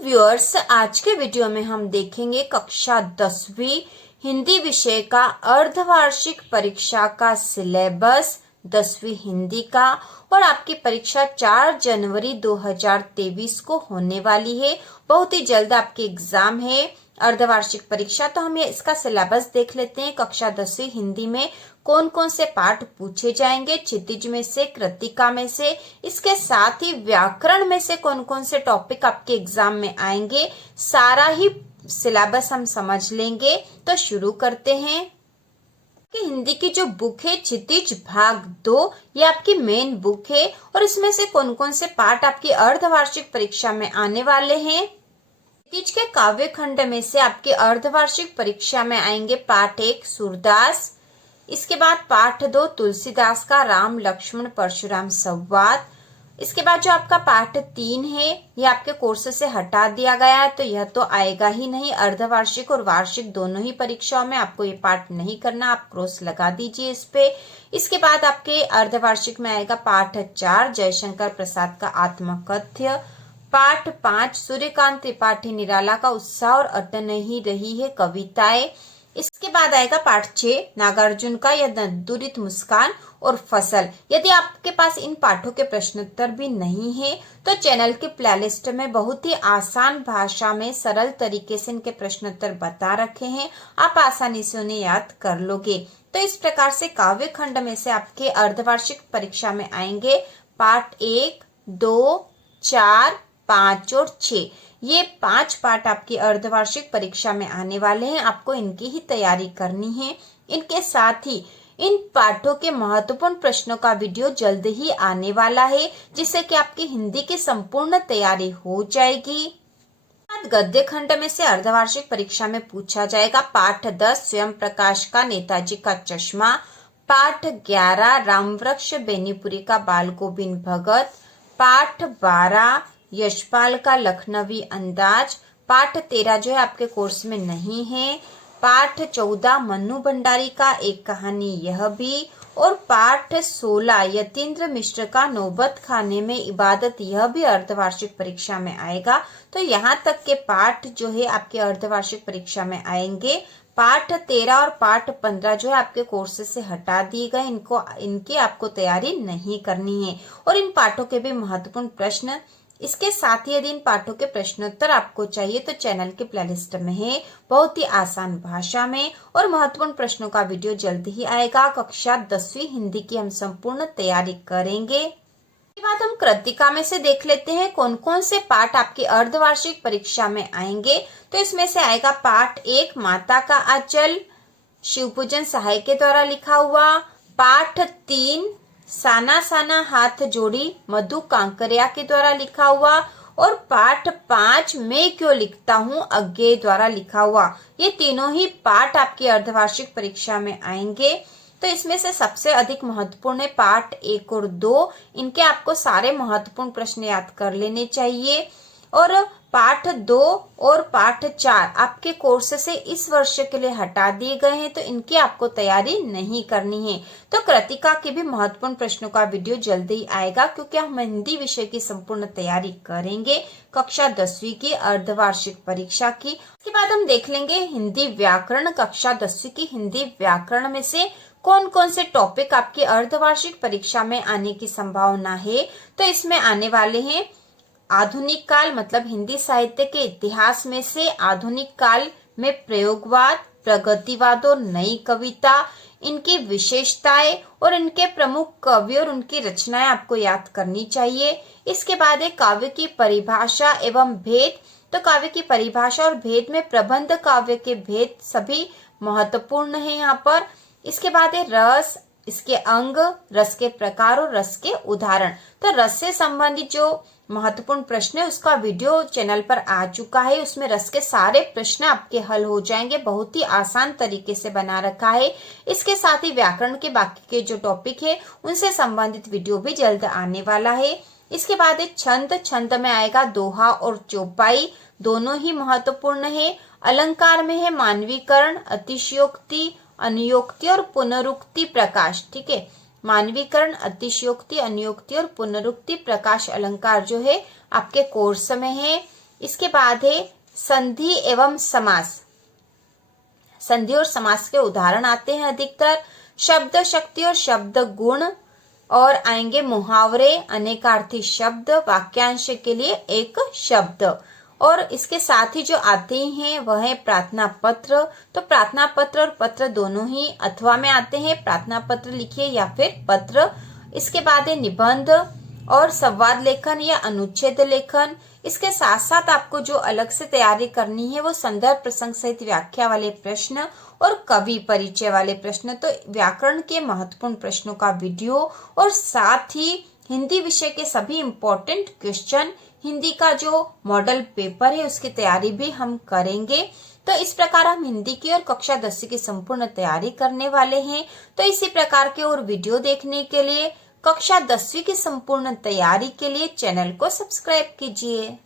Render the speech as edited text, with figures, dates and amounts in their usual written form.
Viewers, आज के video में हम देखेंगे कक्षा 10वीं हिंदी विषय का अर्धवार्षिक परीक्षा का सिलेबस, 10वीं हिंदी का। और आपकी परीक्षा 4 जनवरी 2023 को होने वाली है। बहुत ही जल्द आपकी एग्जाम है, अर्धवार्षिक परीक्षा। तो हम इसका सिलेबस देख लेते हैं। कक्षा 10वीं हिंदी में कौन कौन से पाठ पूछे जाएंगे, क्षितिज में से, कृतिका में से, इसके साथ ही व्याकरण में से कौन कौन से टॉपिक आपके एग्जाम में आएंगे, सारा ही सिलेबस हम समझ लेंगे। तो शुरू करते हैं। कि हिंदी की जो बुक है क्षितिज भाग 2, ये आपकी मेन बुक है और इसमें से कौन कौन से पाठ आपकी अर्धवार्षिक परीक्षा में आने वाले हैं। क्षितिज के काव्य खंड में से आपके अर्धवार्षिक परीक्षा में आएंगे पाठ 1 सूरदास, इसके बाद पाठ 2 तुलसीदास का राम लक्ष्मण परशुराम संवाद। इसके बाद जो आपका पाठ 3 है ये आपके कोर्स से हटा दिया गया है, तो यह तो आएगा ही नहीं। अर्धवार्षिक और वार्षिक दोनों ही परीक्षाओं में आपको ये पाठ नहीं करना, आप क्रॉस लगा दीजिए इस पे। इसके बाद आपके अर्धवार्षिक में आएगा पाठ 4 जयशंकर प्रसाद का आत्मकथ्य, पाठ 5 सूर्यकांत त्रिपाठी निराला का उत्साह और अट नहीं रही है कविताएं। इसके बाद आएगा पाठ 6 नागार्जुन का यह नदुरित मुस्कान और फसल। यदि आपके पास इन पाठों के प्रश्नोत्तर भी नहीं है तो चैनल के प्लेलिस्ट में बहुत ही आसान भाषा में सरल तरीके से इनके प्रश्नोत्तर बता रखे हैं, आप आसानी से उन्हें याद कर लोगे। तो इस प्रकार से काव्य खंड में से आपके अर्धवार्षिक परीक्षा में आएंगे पाठ 1, 2, 4, 5 और 6। ये 5 पाठ आपकी अर्धवार्षिक परीक्षा में आने वाले हैं, आपको इनकी ही तैयारी करनी है। इनके साथ ही इन पाठों के महत्वपूर्ण प्रश्नों का वीडियो जल्द ही आने वाला है, जिससे कि आपकी हिंदी की संपूर्ण तैयारी हो जाएगी। गद्य खंड में से अर्धवार्षिक परीक्षा में पूछा जाएगा पाठ 10 स्वयं प्रकाश का नेताजी का चश्मा, पाठ 11 रामवृक्ष बेनीपुरी का बाल गोविंद भगत, पाठ 12 यशपाल का लखनवी अंदाज, पाठ 13 जो है आपके कोर्स में नहीं है, पाठ 14 मन्नू भंडारी का एक कहानी यह भी, और पाठ 16 यतीन्द्र मिश्र का नौबत खाने में इबादत, यह भी अर्धवार्षिक परीक्षा में आएगा। तो यहाँ तक के पाठ जो है आपके अर्धवार्षिक परीक्षा में आएंगे। पाठ 13 और पाठ 15 जो है आपके कोर्स से हटा दिए गए, इनकी आपको तैयारी नहीं करनी है। और इन पाठों के भी महत्वपूर्ण प्रश्न, इसके साथ ही यदि इन पाठों के प्रश्नोत्तर आपको चाहिए तो चैनल के प्लेलिस्ट में है, बहुत ही आसान भाषा में, और महत्वपूर्ण प्रश्नों का वीडियो जल्द ही आएगा। कक्षा 10वीं हिंदी की हम संपूर्ण तैयारी करेंगे। इसके बाद हम कृतिका में से देख लेते हैं कौन कौन से पाठ आपकी अर्धवार्षिक परीक्षा में आएंगे। तो इसमें से आएगा पाठ 1 माता का आंचल, शिवपूजन सहाय के द्वारा लिखा हुआ, पाठ 3 साना साना हाथ जोड़ी मधु कांकरिया के द्वारा लिखा हुआ, और पाठ 5 मैं क्यों लिखता हूँ अज्ञेय द्वारा लिखा हुआ। ये तीनों ही पाठ आपकी अर्धवार्षिक परीक्षा में आएंगे। तो इसमें से सबसे अधिक महत्वपूर्ण है पाठ 1 और 2, इनके आपको सारे महत्वपूर्ण प्रश्न याद कर लेने चाहिए। और पाठ 2 और पाठ 4 आपके कोर्स से इस वर्ष के लिए हटा दिए गए हैं, तो इनकी आपको तैयारी नहीं करनी है। तो कृतिका के भी महत्वपूर्ण प्रश्नों का वीडियो जल्दी ही आएगा, क्योंकि हम हिंदी विषय की संपूर्ण तैयारी करेंगे कक्षा 10वीं की अर्धवार्षिक परीक्षा की। इसके बाद हम देख लेंगे हिंदी व्याकरण। कक्षा 10वीं की हिंदी व्याकरण में से कौन कौन से टॉपिक आपकी अर्धवार्षिक परीक्षा में आने की संभावना है। तो इसमें आने वाले हैं आधुनिक काल, मतलब हिंदी साहित्य के इतिहास में से आधुनिक काल में प्रयोगवाद, प्रगतिवाद और नई कविता, इनकी विशेषताएं और इनके प्रमुख कवि और उनकी रचनाएं आपको याद करनी चाहिए। इसके बाद है काव्य की परिभाषा एवं भेद। तो काव्य की परिभाषा और भेद में प्रबंध काव्य के भेद सभी महत्वपूर्ण है यहाँ पर। इसके बाद है रस, इसके अंग, रस के प्रकार और रस के उदाहरण। तो रस से संबंधित जो महत्वपूर्ण प्रश्न है उसका वीडियो चैनल पर आ चुका है, उसमें रस के सारे प्रश्न आपके हल हो जाएंगे, बहुत ही आसान तरीके से बना रखा है। इसके साथ ही व्याकरण के बाकी के जो टॉपिक है उनसे संबंधित वीडियो भी जल्द आने वाला है। इसके बाद एक छंद, छंद में आएगा दोहा और चौपाई, दोनों ही महत्वपूर्ण है। अलंकार में है मानवीकरण, अतिशयोक्ति, अनुयोक्ति और पुनरुक्ति प्रकाश। ठीक है, मानवीकरण, अतिशयोक्ति, अनुयोक्ति और पुनरुक्ति प्रकाश अलंकार जो है आपके कोर्स में है। इसके बाद है संधि एवं समास। संधि और समास के उदाहरण आते हैं अधिकतर, शब्द शक्ति और शब्द गुण, और आएंगे मुहावरे, अनेकार्थी शब्द, वाक्यांश के लिए एक शब्द। और इसके साथ ही जो आते हैं वह है प्रार्थना पत्र। तो प्रार्थना पत्र और पत्र दोनों ही अथवा में आते हैं, प्रार्थना पत्र लिखिए या फिर पत्र। इसके बाद है निबंध और संवाद लेखन या अनुच्छेद लेखन। इसके साथ साथ आपको जो अलग से तैयारी करनी है वो संदर्भ प्रसंग सहित व्याख्या वाले प्रश्न और कवि परिचय वाले प्रश्न। तो व्याकरण के महत्वपूर्ण प्रश्नों का वीडियो और साथ ही हिंदी विषय के सभी इम्पोर्टेंट क्वेश्चन, हिंदी का जो मॉडल पेपर है उसकी तैयारी भी हम करेंगे। तो इस प्रकार हम हिंदी की और कक्षा 10 की संपूर्ण तैयारी करने वाले हैं। तो इसी प्रकार के और वीडियो देखने के लिए, कक्षा 10वीं की संपूर्ण तैयारी के लिए चैनल को सब्सक्राइब कीजिए।